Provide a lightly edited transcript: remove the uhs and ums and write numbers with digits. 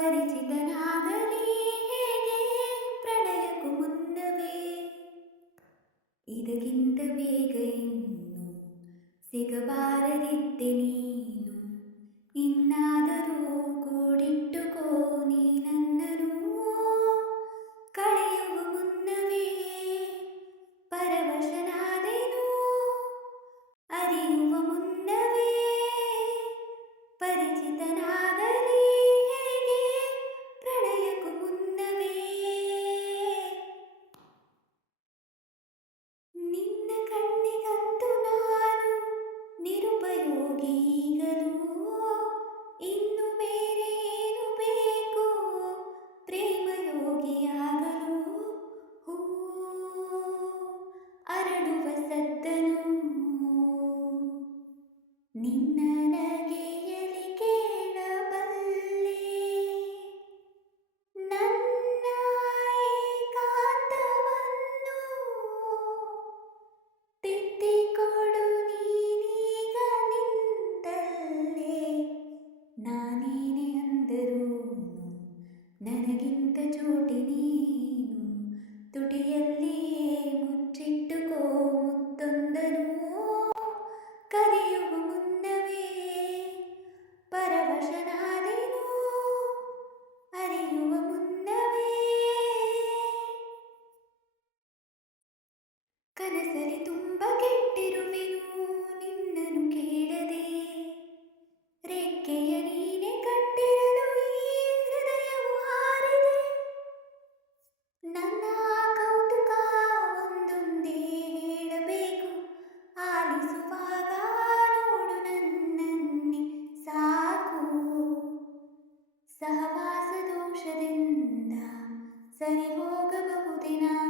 ಪರಿಚಿತನಾಗಲಿ ಹೇಗೆ ಪ್ರಣಯಕ್ಕೂ ಮುನ್ನವೇ ಇದಕ್ಕಿಂತ ಬೇಗ ಇನ್ನು ಸಿಗಬಾರದಿದ್ದೆ ನೀನು ಇನ್ನಾದರೂ ಕೂಡಿಟ್ಟುಕೋ ನೀ ನನ್ನನು ಕಳೆಯುವ ಮುನ್ನವೇ ಪರವಶನಾದೆನು ಅರಿಯುವ ಮುನ್ನವೇ ಪರಿಚಿತನಾಗಲಿ ಹೇಗೆ ಪ್ರಣಯಕ್ಕೂ ಮುನ್ನವೇ ನಿನ್ನ ಕಣ್ಣಿಗಂತೂ ನಾನು ನಿರುಪಯೋಗಿಗಲು ಇನ್ನು ಬೇರೆ ಏನು ಬೇಕು ಪ್ರೇಮಯೋಗಿಯಾಗಲು ಹೂ ಅರಳುವ ಸದ್ದನು ನಿನ್ನ ನಗೆಯಲಿ ಕೇಳಬಲ್ಲೆ ನನ್ನ ಏಕಾಂತವನ್ನು ತಿದ್ದಿಕೊಡು ನೀನೀಗ ನಿಂತಲ್ಲೇ ನಾನೇನೆ ಅಂದರೂ ನನಗಿಂತ ಚೋಟಿ ನೀನು ತುಟಿಯಲ್ಲಿಯೇ ಮುಚ್ಚಿಟ್ಟುಕೋ ಮುತ್ತೊಂದನು ಕರೆಯುವ ಮುನ್ನವೇ ಪರವಶನಾದೆನು ಅರಿಯುವ ಮುನ್ನವೇ ಕನಸಲಿ ತುಂಬ ಕೆಟ್ಟಿರುವೆನು ನಿನ್ನನ್ನು ಕೇಳದೆ ರೆಕ್ಕೆಯ ನೀನೆ ಕಟ್ಟಿರಲು ಈ ಹೃದಯವು ಹಾರಿದೆ ನನ್ನ ಕೌತುಕ ಒಂದೊಂದೇ ಹೇಳಬೇಕು ಆಲಿಸುವಾಗ ನೋಡು ನನ್ನನ್ನೇ ಸಾಕು ಸಹವಾಸ ದೋಷದಿಂದ ಸರಿ ಹೋಗಬಹುದೇ ನಾನು